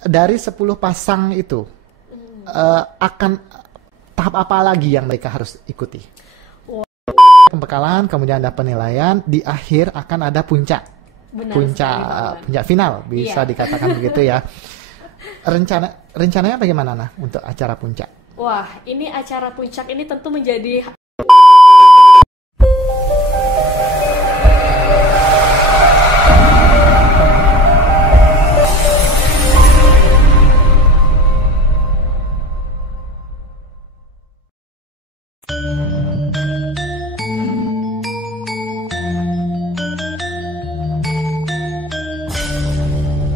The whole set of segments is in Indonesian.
dari 10 pasang itu akan tahap apa lagi yang mereka harus ikuti? Wah. Pembekalan, kemudian ada penilaian, di akhir akan ada puncak. Benar puncak sekali, Pak Man. puncak final bisa Iya. dikatakan begitu ya. Rencananya bagaimana nah untuk acara puncak? Wah, ini acara puncak ini tentu menjadi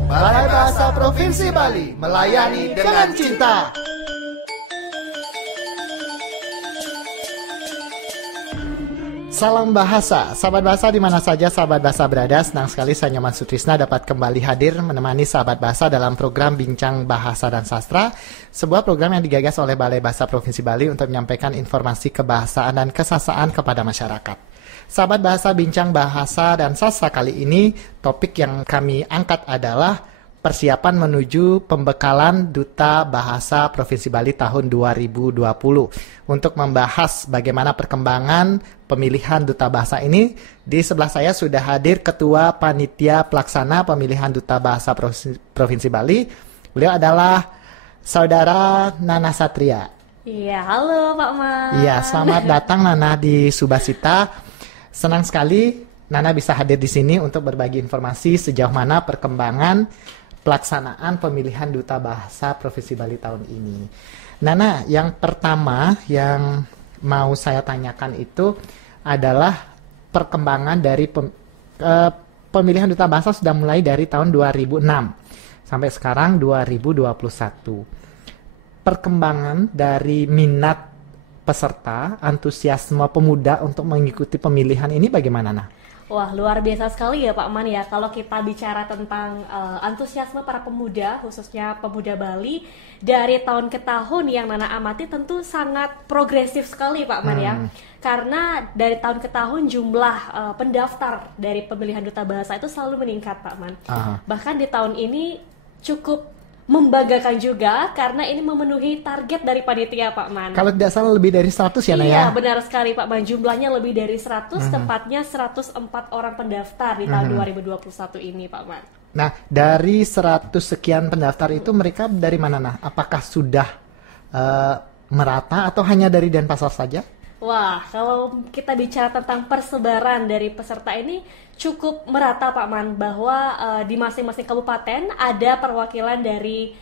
Balai Bahasa Provinsi Bali melayani dengan cinta. Salam bahasa, sahabat bahasa di mana saja sahabat bahasa berada. Senang sekali saya Nyoman Sutrisna dapat kembali hadir menemani sahabat bahasa dalam program Bincang Bahasa dan Sastra, sebuah program yang digagas oleh Balai Bahasa Provinsi Bali untuk menyampaikan informasi kebahasaan dan kesasaan kepada masyarakat. Sahabat bahasa Bincang Bahasa dan Sastra kali ini, topik yang kami angkat adalah persiapan menuju pembekalan Duta Bahasa Provinsi Bali tahun 2020. Untuk membahas bagaimana perkembangan pemilihan Duta Bahasa ini, di sebelah saya sudah hadir Ketua Panitia Pelaksana Pemilihan Duta Bahasa Provinsi Bali. Beliau adalah Saudara Nana Satria. Iya, halo Pak Man. Iya, selamat datang Nana di Subasita. Senang sekali Nana bisa hadir di sini untuk berbagi informasi sejauh mana perkembangan pelaksanaan pemilihan Duta Bahasa Provinsi Bali tahun ini. Nana, yang pertama yang mau saya tanyakan itu adalah perkembangan dari pemilihan Duta Bahasa sudah mulai dari tahun 2006 sampai sekarang 2021. Perkembangan dari minat peserta, antusiasme pemuda untuk mengikuti pemilihan ini bagaimana, Nah? Wah, luar biasa sekali ya Pak Man ya. Kalau kita bicara tentang antusiasme para pemuda, khususnya pemuda Bali, dari tahun ke tahun yang Nana amati tentu sangat progresif sekali Pak Man ya. Karena dari tahun ke tahun jumlah pendaftar dari pemilihan Duta Bahasa itu selalu meningkat Pak Man. Bahkan di tahun ini cukup membanggakan juga karena ini memenuhi target dari panitia Pak Man. Kalau tidak salah lebih dari 100 ya, Nah ya? Iya, benar sekali Pak Man. Jumlahnya lebih dari 100, tepatnya 104 orang pendaftar di tahun 2021 ini Pak Man. Nah, dari 100 sekian pendaftar itu mereka dari mana, Nah? Apakah sudah merata atau hanya dari Denpasar saja? Wah, kalau kita bicara tentang persebaran dari peserta ini cukup merata Pak Man, bahwa di masing-masing kabupaten ada perwakilan dari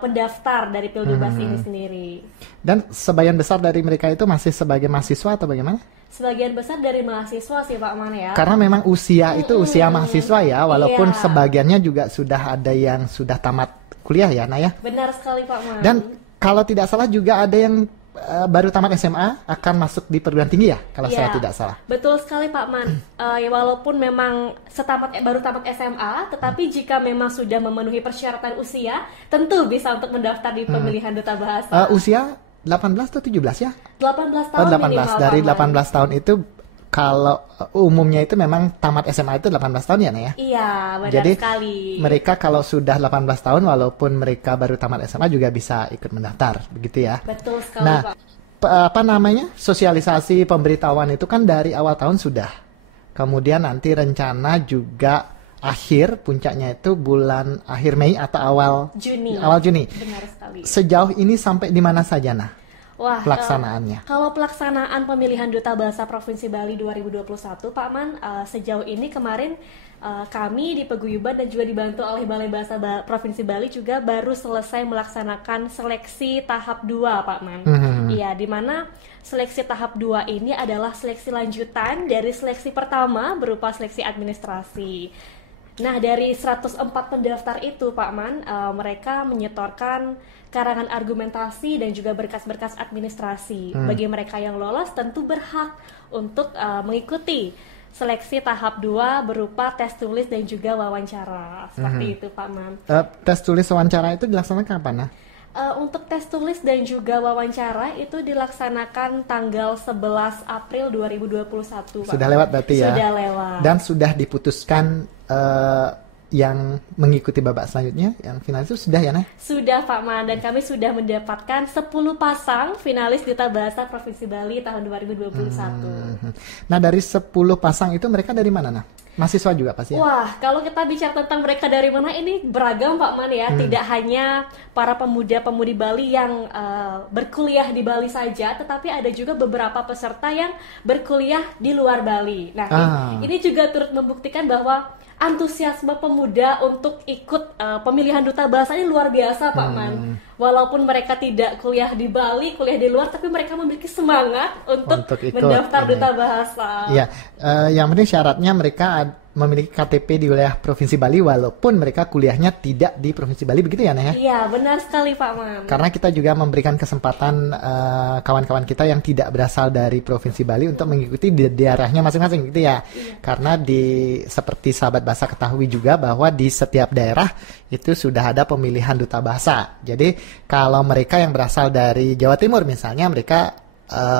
pendaftar dari Pilbebas ini sendiri. Dan sebagian besar dari mereka itu masih sebagai mahasiswa atau bagaimana? Sebagian besar dari mahasiswa sih Pak Man ya. Karena memang usia itu usia mahasiswa ya, walaupun Iya. sebagiannya juga sudah ada yang sudah tamat kuliah ya, Nah ya? Benar sekali Pak Man. Dan kalau tidak salah juga ada yang baru tamat SMA akan masuk di perguruan tinggi ya, kalau saya tidak salah. Betul sekali Pak Man. Ya, walaupun memang baru tamat SMA, tetapi jika memang sudah memenuhi persyaratan usia, tentu bisa untuk mendaftar di pemilihan Duta Bahasa. Usia 18 atau 17 ya? 18 tahun 18. minimal Dari Pak Man. 18 tahun itu kalau umumnya itu memang tamat SMA itu 18 tahun ya, Nah ya? Iya, benar Jadi sekali. mereka kalau sudah 18 tahun walaupun mereka baru tamat SMA juga bisa ikut mendaftar, begitu ya. Betul sekali Nah, Pak. apa namanya? Sosialisasi pemberitahuan itu kan dari awal tahun sudah. Kemudian nanti rencana juga akhir puncaknya itu bulan akhir Mei atau awal Juni. Benar sekali. Sejauh ini sampai di mana saja, Nah? Wah, Pelaksanaannya. kalau pelaksanaan pemilihan Duta Bahasa Provinsi Bali 2021, Pak Man, sejauh ini kemarin kami di Paguyuban dan juga dibantu oleh Balai Bahasa Provinsi Bali juga baru selesai melaksanakan seleksi tahap 2, Pak Man. Iya, di mana seleksi tahap 2 ini adalah seleksi lanjutan dari seleksi pertama berupa seleksi administrasi. Nah, dari 104 pendaftar itu, Pak Man, mereka menyetorkan karangan argumentasi dan juga berkas-berkas administrasi. Bagi mereka yang lolos tentu berhak untuk mengikuti seleksi tahap 2 berupa tes tulis dan juga wawancara. Seperti itu, Pak Man. Tes tulis wawancara itu dilaksanakan kapan, Nah? Untuk tes tulis dan juga wawancara itu dilaksanakan tanggal 11 April 2021, Pak. Sudah lewat berarti ya? Sudah lewat. Dan sudah diputuskan yang mengikuti babak selanjutnya, yang finalis itu sudah ya, Nah? Sudah Pak Man, dan kami sudah mendapatkan 10 pasang finalis Duta Bahasa Provinsi Bali tahun 2021. Nah, dari 10 pasang itu mereka dari mana, Nah? Mahasiswa juga pasti ya? Wah, kalau kita bicara tentang mereka dari mana, ini beragam Pak Man ya. Tidak hanya para pemuda-pemudi Bali yang berkuliah di Bali saja, tetapi ada juga beberapa peserta yang berkuliah di luar Bali. Nah, ini juga turut membuktikan bahwa antusiasme pemuda untuk ikut pemilihan duta bahasa ini luar biasa Pak Man. Walaupun mereka tidak kuliah di Bali, kuliah di luar, tapi mereka memiliki semangat untuk ikut, mendaftar duta bahasa. Iya, yang penting syaratnya mereka memiliki KTP di wilayah Provinsi Bali walaupun mereka kuliahnya tidak di Provinsi Bali, begitu ya, Nah? Iya, benar sekali Pak Man. Karena kita juga memberikan kesempatan kawan-kawan kita yang tidak berasal dari Provinsi Bali untuk mengikuti di daerahnya masing-masing, gitu ya. Iya. Karena seperti sahabat bahasa ketahui juga bahwa di setiap daerah itu sudah ada pemilihan duta bahasa. Jadi kalau mereka yang berasal dari Jawa Timur misalnya, mereka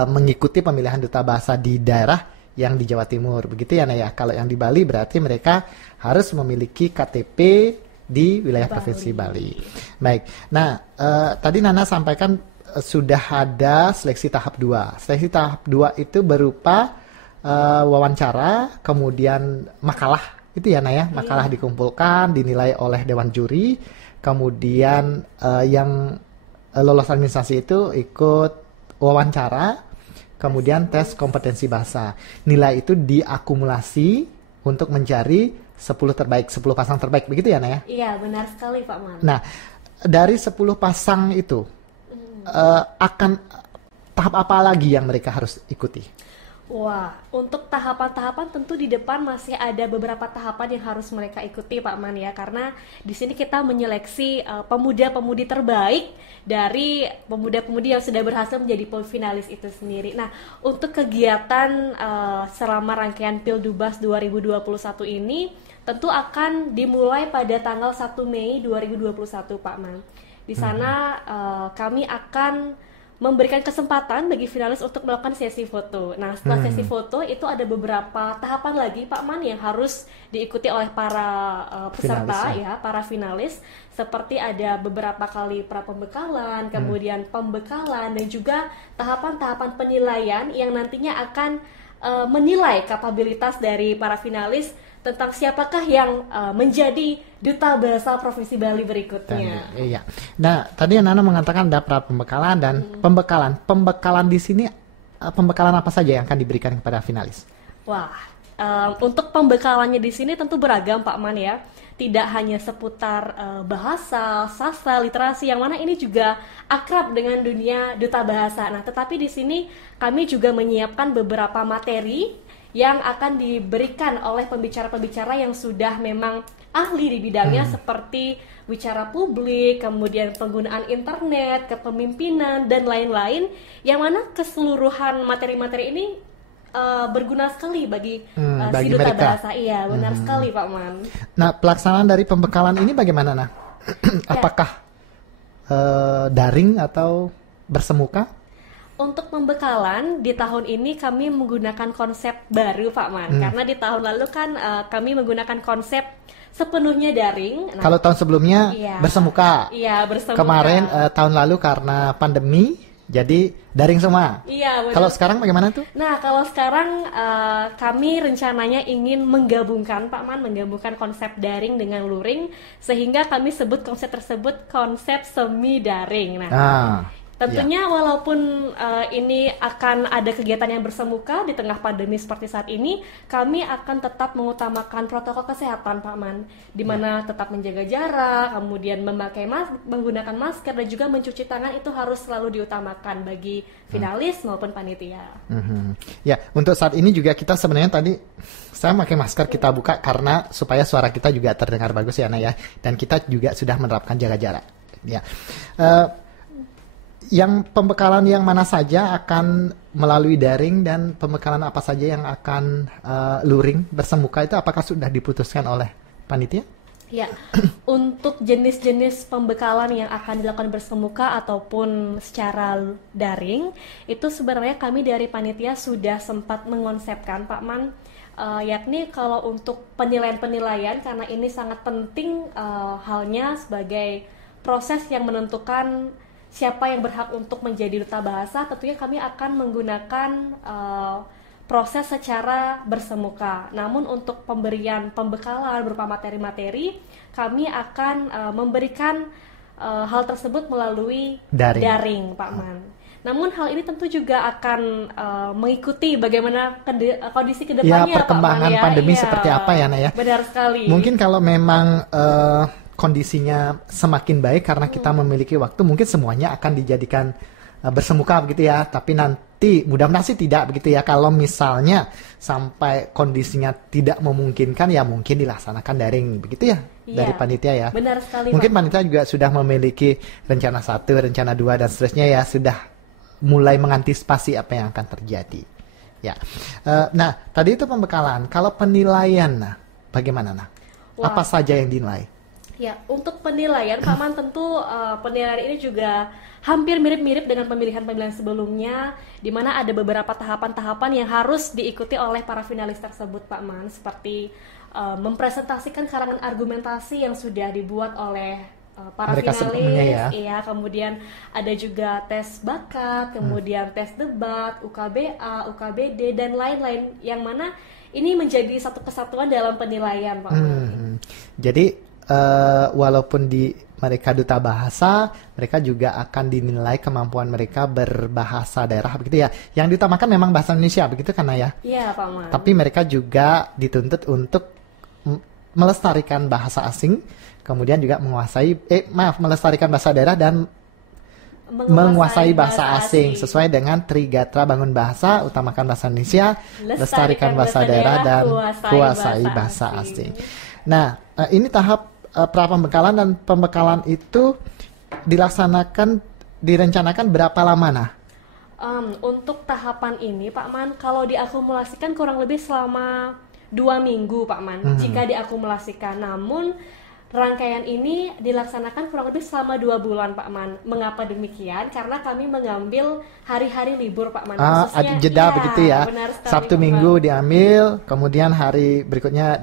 mengikuti pemilihan duta bahasa di daerah yang di Jawa Timur, begitu ya, Nah ya. Kalau yang di Bali berarti mereka harus memiliki KTP di wilayah Provinsi Bali. Baik, nah tadi Nana sampaikan sudah ada seleksi tahap 2. Seleksi tahap 2 itu berupa wawancara, kemudian makalah, itu ya, Nah ya. Makalah dikumpulkan, dinilai oleh Dewan Juri, kemudian yang lolos administrasi itu ikut wawancara, kemudian tes kompetensi bahasa. Nilai itu diakumulasi untuk mencari 10 terbaik, 10 pasang terbaik, begitu ya, Nah ya? Iya, benar sekali Pak Man. Nah, dari 10 pasang itu akan tahap apa lagi yang mereka harus ikuti? Wah, untuk tahapan-tahapan tentu di depan masih ada beberapa tahapan yang harus mereka ikuti Pak Man ya, karena di sini kita menyeleksi pemuda-pemudi terbaik dari pemuda-pemudi yang sudah berhasil menjadi finalis itu sendiri. Nah, untuk kegiatan selama rangkaian Pildubas 2021 ini tentu akan dimulai pada tanggal 1 Mei 2021 Pak Man. Di sana kami akan memberikan kesempatan bagi finalis untuk melakukan sesi foto. Nah, setelah sesi foto itu ada beberapa tahapan lagi Pak Man yang harus diikuti oleh para peserta finalis, ya, para finalis, seperti ada beberapa kali pra-pembekalan, kemudian pembekalan, dan juga tahapan-tahapan penilaian yang nantinya akan menilai kapabilitas dari para finalis tentang siapakah yang menjadi duta bahasa Provinsi Bali berikutnya. Iya. Nah, tadi Nana mengatakan ada pra pembekalan dan pembekalan. Pembekalan di sini pembekalan apa saja yang akan diberikan kepada finalis? Wah, untuk pembekalannya di sini tentu beragam Pak Man ya. Tidak hanya seputar bahasa, sastra, literasi, yang mana ini juga akrab dengan dunia duta bahasa. Nah, tetapi di sini kami juga menyiapkan beberapa materi yang akan diberikan oleh pembicara-pembicara yang sudah memang ahli di bidangnya, seperti bicara publik, kemudian penggunaan internet, kepemimpinan, dan lain-lain, yang mana keseluruhan materi-materi ini berguna sekali bagi si duta bahasa. Iya, benar sekali Pak Man. Nah, pelaksanaan dari pembekalan ini bagaimana, Nah? Apakah daring atau bersemuka? Untuk pembekalan di tahun ini kami menggunakan konsep baru Pak Man, karena di tahun lalu kan kami menggunakan konsep sepenuhnya daring. Nah, kalau tahun sebelumnya bersemuka. Iya, bersemuka. Kemarin tahun lalu karena pandemi jadi daring semua. Iya, benar. Kalau sekarang bagaimana tuh? Nah, kalau sekarang kami rencananya ingin menggabungkan Pak Man, menggabungkan konsep daring dengan luring, sehingga kami sebut konsep tersebut konsep semi daring. Nah, tentunya walaupun ini akan ada kegiatan yang bersemuka di tengah pandemi seperti saat ini, kami akan tetap mengutamakan protokol kesehatan Pak Man, di mana tetap menjaga jarak, kemudian menggunakan masker, dan juga mencuci tangan itu harus selalu diutamakan bagi finalis maupun panitia. Ya, untuk saat ini juga kita sebenarnya tadi saya pakai masker kita buka karena supaya suara kita juga terdengar bagus ya, Nah ya, dan kita juga sudah menerapkan jaga jarak. Ya. Yang pembekalan yang mana saja akan melalui daring, dan pembekalan apa saja yang akan luring bersemuka itu apakah sudah diputuskan oleh panitia? Ya, untuk jenis-jenis pembekalan yang akan dilakukan bersemuka ataupun secara daring, itu sebenarnya kami dari panitia sudah sempat mengonsepkan Pak Man yakni kalau untuk penilaian-penilaian, karena ini sangat penting halnya sebagai proses yang menentukan siapa yang berhak untuk menjadi duta bahasa, tentunya kami akan menggunakan proses secara bersemuka. Namun untuk pemberian pembekalan berupa materi-materi, kami akan memberikan hal tersebut melalui daring Pak Man. Namun hal ini tentu juga akan mengikuti bagaimana kondisi kedepannya, ya, perkembangan Pak Man, pandemi seperti apa ya, Nah ya. Benar sekali. Mungkin kalau memang kondisinya semakin baik karena kita memiliki waktu, mungkin semuanya akan dijadikan bersemuka begitu ya. Tapi nanti mudah-mudahan sih tidak begitu ya. Kalau misalnya sampai kondisinya tidak memungkinkan, ya mungkin dilaksanakan daring begitu ya, dari panitia ya. Benar sekali. Mungkin panitia juga sudah memiliki rencana 1, rencana 2 dan seterusnya ya, sudah mulai mengantisipasi apa yang akan terjadi. Ya. Nah, tadi itu pembekalan. Kalau penilaian, nah, bagaimana nah? Apa saja yang dinilai? Ya, untuk penilaian, Pak Man, tentu penilaian ini juga hampir mirip-mirip dengan pemilihan-pemilihan sebelumnya, di mana ada beberapa tahapan-tahapan yang harus diikuti oleh para finalis tersebut, Pak Man, seperti mempresentasikan karangan argumentasi yang sudah dibuat oleh para mereka finalis, kemudian ada juga tes bakat, kemudian tes debat, UKBA, UKBD, dan lain-lain, yang mana ini menjadi satu kesatuan dalam penilaian, Pak Man. Jadi walaupun mereka duta bahasa, mereka juga akan dinilai kemampuan mereka berbahasa daerah begitu ya. Yang diutamakan memang bahasa Indonesia begitu kan ya? Iya, Pak Man. Tapi mereka juga dituntut untuk melestarikan bahasa asing, kemudian juga melestarikan bahasa daerah dan menguasai bahasa asing sesuai dengan Trigatra Bangun Bahasa, utamakan bahasa Indonesia, lestarikan bahasa daerah dan kuasai bahasa asing. Nah, ini tahap pra-pembekalan, dan pembekalan itu direncanakan berapa lama nah? Untuk tahapan ini, Pak Man, kalau diakumulasikan kurang lebih selama 2 minggu, Pak Man, jika diakumulasikan. Namun rangkaian ini dilaksanakan kurang lebih selama 2 bulan, Pak Man. Mengapa demikian? Karena kami mengambil hari-hari libur, Pak Man. Ada jeda begitu ya. Sabtu Minggu diambil, kemudian hari berikutnya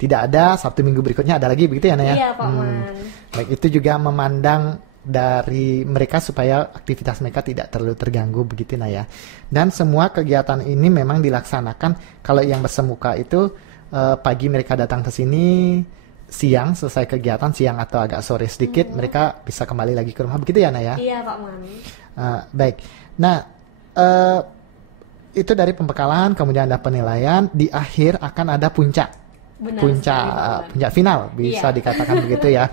tidak ada, Sabtu Minggu berikutnya ada lagi begitu ya, Naya? Iya, Pak Man. Baik, itu juga memandang dari mereka supaya aktivitas mereka tidak terlalu terganggu begitu, Naya. Dan semua kegiatan ini memang dilaksanakan, kalau yang bersemuka itu pagi mereka datang ke sini, siang selesai kegiatan, siang atau agak sore sedikit mereka bisa kembali lagi ke rumah begitu ya, Naya? Iya, Pak Man. Baik. Nah, itu dari pembekalan, kemudian ada penilaian, di akhir akan ada puncak. Benar, puncak final bisa dikatakan begitu ya.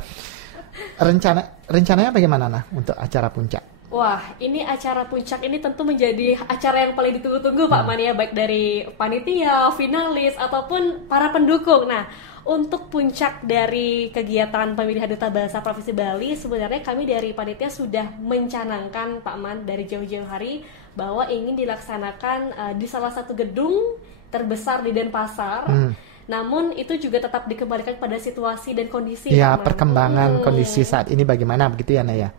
Rencananya bagaimana nah untuk acara puncak? Wah, ini acara puncak ini tentu menjadi acara yang paling ditunggu-tunggu, Pak Man ya, baik dari panitia, finalis ataupun para pendukung. Nah, untuk puncak dari kegiatan pemilihan duta bahasa Provinsi Bali, sebenarnya kami dari panitia sudah mencanangkan, Pak Man, dari jauh-jauh hari bahwa ingin dilaksanakan di salah satu gedung terbesar di Denpasar. Namun itu juga tetap dikembalikan pada situasi dan kondisi. Ya, perkembangan kondisi saat ini bagaimana begitu ya, Naya?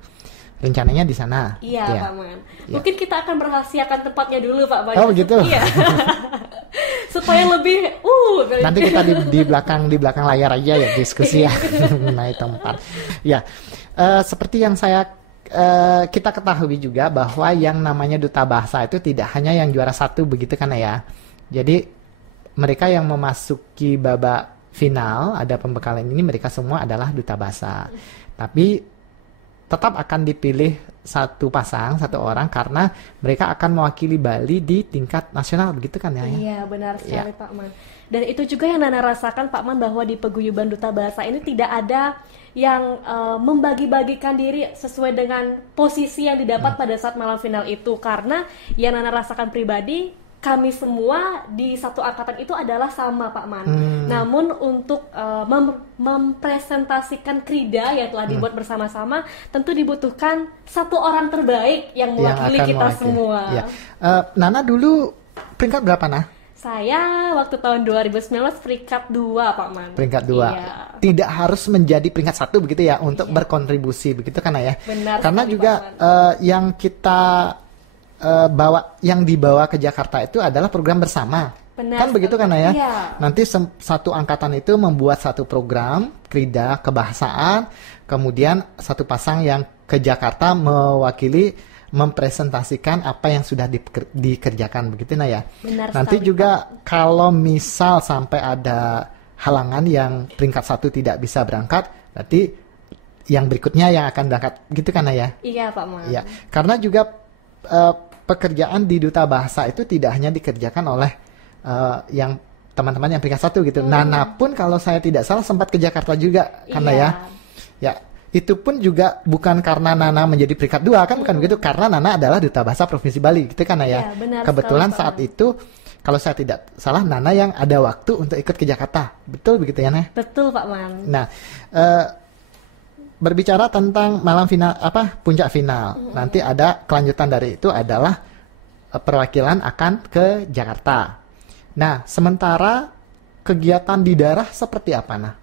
Rencananya di sana. Iya, ya, Pak Man. Ya. Mungkin kita akan merahasiakan tempatnya dulu, Pak Man. Oh, begitu. Iya. Supaya lebih nanti kita di belakang layar aja ya diskusi ya mengenai tempat. Ya. Seperti yang kita ketahui juga bahwa yang namanya duta bahasa itu tidak hanya yang juara 1 begitu kan ya. Jadi mereka yang memasuki babak final, ada pembekalan ini, mereka semua adalah duta bahasa. Tapi tetap akan dipilih satu orang karena mereka akan mewakili Bali di tingkat nasional begitu kan ya? Iya, benar sekali, Pak Man. Dan itu juga yang Nana rasakan, Pak Man, bahwa di paguyuban duta bahasa ini tidak ada yang membagi-bagikan diri sesuai dengan posisi yang didapat pada saat malam final itu, karena yang Nana rasakan pribadi, kami semua di satu angkatan itu adalah sama, Pak Man. Namun untuk mempresentasikan krida yang telah dibuat bersama-sama, tentu dibutuhkan satu orang terbaik yang mewakili kita semua. Ya. Nana dulu peringkat berapa, Nah? Saya waktu tahun 2019 peringkat 2, Pak Man. Peringkat 2. Iya. Tidak harus menjadi peringkat 1 begitu ya untuk berkontribusi begitu kan ya? Benar. Karena juga yang kita yang dibawa ke Jakarta itu adalah program bersama. Benar Kan begitu kan ya? Iya. Nanti satu angkatan itu membuat satu program krida kebahasaan, kemudian satu pasang yang ke Jakarta mewakili mempresentasikan apa yang sudah dikerjakan begitu nah ya. Benar Nanti sekali, juga kalau misal sampai ada halangan yang peringkat 1 tidak bisa berangkat, berarti yang berikutnya yang akan berangkat gitu kan ya? Iya Pak Man. Ya, karena juga pekerjaan di Duta Bahasa itu tidak hanya dikerjakan oleh yang teman-teman yang peringkat 1 gitu. Nana pun kalau saya tidak salah sempat ke Jakarta juga karena Iya. ya itu pun juga bukan karena Nana menjadi peringkat 2 kan bukan begitu, karena Nana adalah Duta Bahasa Provinsi Bali gitu kan ya. Iya, benar Kebetulan sekali, Pak saat Man. itu kalau saya tidak salah Nana yang ada waktu untuk ikut ke Jakarta. Betul begitu ya, Nah? Betul Pak Man. Nah, berbicara tentang malam final puncak final. Nanti ada kelanjutan dari itu adalah perwakilan akan ke Jakarta. Nah, sementara kegiatan di daerah seperti apa nah?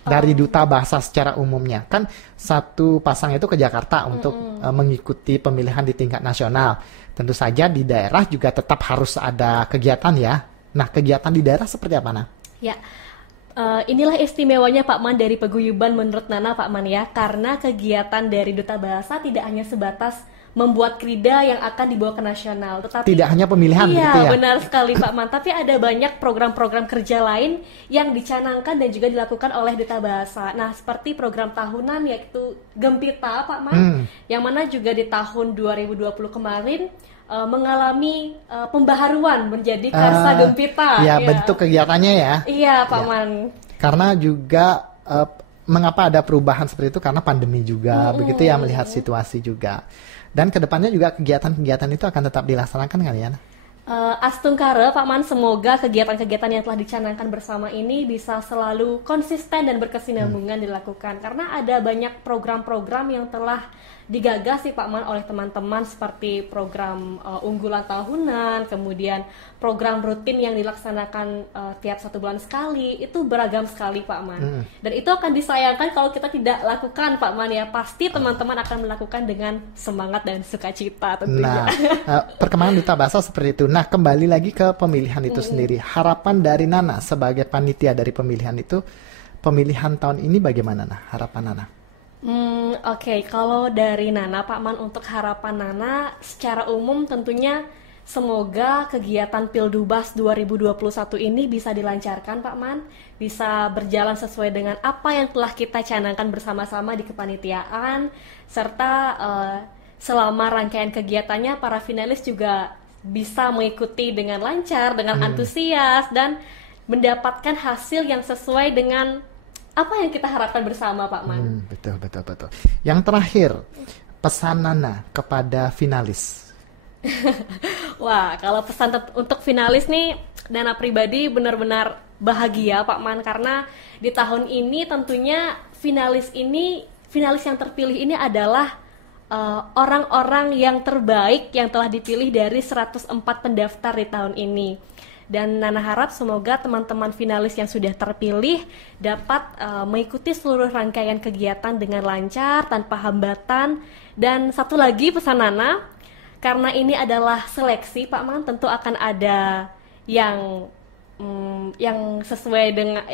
Dari Duta Bahasa secara umumnya. Kan satu pasang itu ke Jakarta untuk mengikuti pemilihan di tingkat nasional. Tentu saja di daerah juga tetap harus ada kegiatan ya. Nah, kegiatan di daerah seperti apa nah? Ya, inilah istimewanya Pak Man dari paguyuban menurut Nana Pak Man ya, karena kegiatan dari Duta Bahasa tidak hanya sebatas membuat krida yang akan dibawa ke nasional, tetapi Tidak hanya pemilihan iya, begitu ya? benar sekali Pak Man, tapi ada banyak program-program kerja lain yang dicanangkan dan juga dilakukan oleh Duta Bahasa. Nah, seperti program tahunan yaitu Gempita Pak Man, yang mana juga di tahun 2020 kemarin mengalami pembaharuan menjadi Karsa Gempita. Ya, Iya. bentuk kegiatannya ya. Iya, Pak Man. Karena juga mengapa ada perubahan seperti itu karena pandemi juga begitu ya, melihat situasi juga. Dan kedepannya juga kegiatan-kegiatan itu akan tetap dilaksanakan kan ya? Astungkara Pak Man, semoga kegiatan-kegiatan yang telah dicanangkan bersama ini bisa selalu konsisten dan berkesinambungan dilakukan, karena ada banyak program-program yang telah digagas sih Pak Man oleh teman-teman, seperti program unggulan tahunan, kemudian program rutin yang dilaksanakan tiap 1 bulan sekali. Itu beragam sekali Pak Man, dan itu akan disayangkan kalau kita tidak lakukan Pak Man ya. Pasti teman-teman akan melakukan dengan semangat dan sukacita tentunya. Nah, perkembangan Duta Bahasa seperti itu. Nah, kembali lagi ke pemilihan itu sendiri. Harapan dari Nana sebagai panitia dari pemilihan itu, pemilihan tahun ini bagaimana nah? Harapan Nana? Oke, kalau dari Nana Pak Man, untuk harapan Nana secara umum tentunya semoga kegiatan Pildubas 2021 ini bisa dilancarkan Pak Man, bisa berjalan sesuai dengan apa yang telah kita canangkan bersama-sama di kepanitiaan, serta selama rangkaian kegiatannya para finalis juga bisa mengikuti dengan lancar, dengan antusias, dan mendapatkan hasil yang sesuai dengan apa yang kita harapkan bersama Pak Man. Betul. Yang terakhir, pesan Nana kepada finalis. Wah, kalau pesan untuk finalis nih, Nana pribadi benar-benar bahagia Pak Man, karena di tahun ini tentunya finalis yang terpilih ini adalah orang-orang yang terbaik yang telah dipilih dari 104 pendaftar di tahun ini. Dan Nana harap semoga teman-teman finalis yang sudah terpilih dapat mengikuti seluruh rangkaian kegiatan dengan lancar, tanpa hambatan. Dan satu lagi pesan Nana, karena ini adalah seleksi Pak Man, tentu akan ada yang sesuai dengan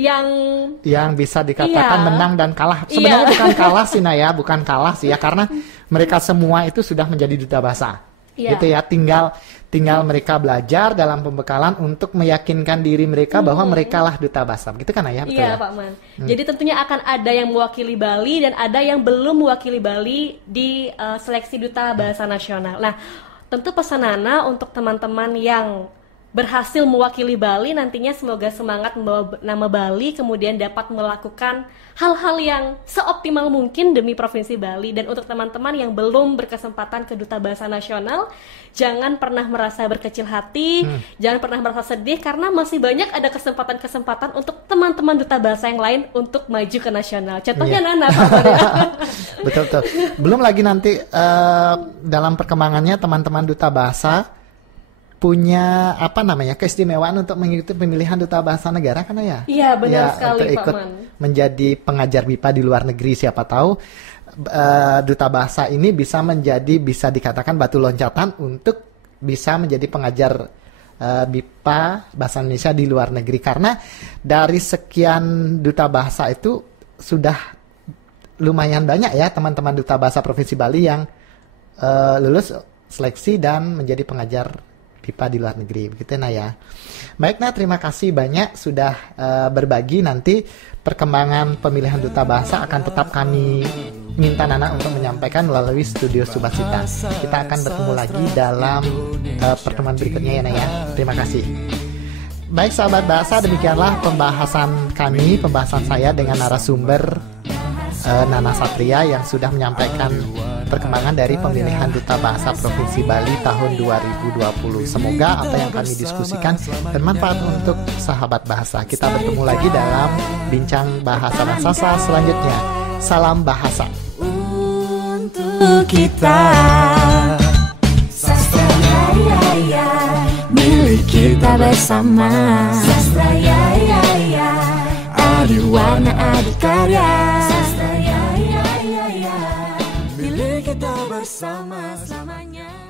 yang bisa dikatakan iya. menang dan kalah. Sebenarnya bukan kalah sih Naya, bukan kalah sih ya, karena mereka semua itu sudah menjadi duta bahasa. Iya. Gitu ya, tinggal mereka belajar dalam pembekalan untuk meyakinkan diri mereka bahwa mereka lah duta bahasa. Begitu kan ya? Betul Iya ya? Pak Man. Jadi tentunya akan ada yang mewakili Bali dan ada yang belum mewakili Bali di seleksi duta bahasa nasional. Nah, tentu pesan Nana untuk teman-teman yang berhasil mewakili Bali nantinya semoga semangat membawa nama Bali, kemudian dapat melakukan hal-hal yang seoptimal mungkin demi Provinsi Bali. Dan untuk teman-teman yang belum berkesempatan ke Duta Bahasa Nasional, jangan pernah merasa berkecil hati, jangan pernah merasa sedih, karena masih banyak ada kesempatan-kesempatan untuk teman-teman Duta Bahasa yang lain untuk maju ke nasional. Contohnya Nana, Pak Man. Betul. Belum lagi nanti dalam perkembangannya teman-teman Duta Bahasa punya keistimewaan untuk mengikuti pemilihan duta bahasa negara kan ya? Iya benar sekali untuk Pak ikut Man. menjadi pengajar BIPA di luar negeri, siapa tahu duta bahasa ini bisa dikatakan batu loncatan untuk bisa menjadi pengajar BIPA Bahasa Indonesia di luar negeri, karena dari sekian duta bahasa itu sudah lumayan banyak ya teman-teman duta bahasa Provinsi Bali yang lulus seleksi dan menjadi pengajar BIPA di luar negeri, begitu nah ya. Baik nah, terima kasih banyak sudah berbagi. Nanti perkembangan pemilihan duta bahasa akan tetap kami minta Nana untuk menyampaikan melalui studio Subasita. Kita akan bertemu lagi dalam pertemuan berikutnya ya Naya. Terima kasih. Baik sahabat bahasa, demikianlah pembahasan kami, pembahasan saya dengan narasumber Nana Satria yang sudah menyampaikan perkembangan dari pemilihan duta bahasa Provinsi Bali tahun 2020. Semoga apa yang kami diskusikan bermanfaat untuk sahabat bahasa. Kita bertemu lagi dalam bincang bahasa dan sastra selanjutnya. Salam bahasa untuk kita. Sastra ya, milik kita bersama. Sastra ya, adu warna adu karya. Sastra ya, milik kita bersama selamanya.